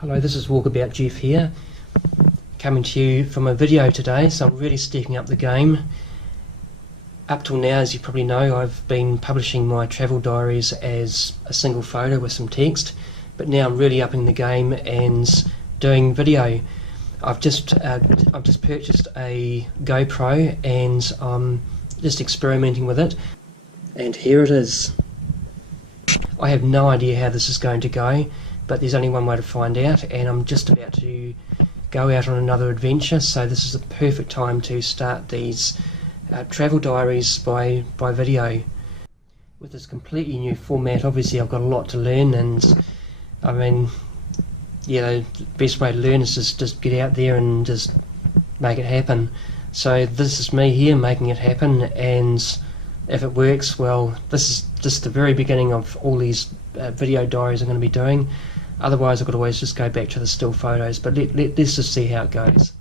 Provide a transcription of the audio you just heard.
Hello, this is Walkabout Jeff here, coming to you from a video today, so I'm really stepping up the game. Up till now, as you probably know, I've been publishing my travel diaries as a single photo with some text, but now I'm really upping the game and doing video. I've just purchased a Gopro and I'm just experimenting with it, and here it is. I have no idea how this is going to go, but there's only one way to find out, and I'm just about to go out on another adventure, so this is a perfect time to start these travel diaries by video. With this completely new format, obviously I've got a lot to learn, and I mean, the best way to learn is just get out there and just make it happen. So this is me here making it happen, and if it works, well, this is just the very beginning of all these video diaries I'm going to be doing. Otherwise I could always just go back to the still photos, but let's just see how it goes.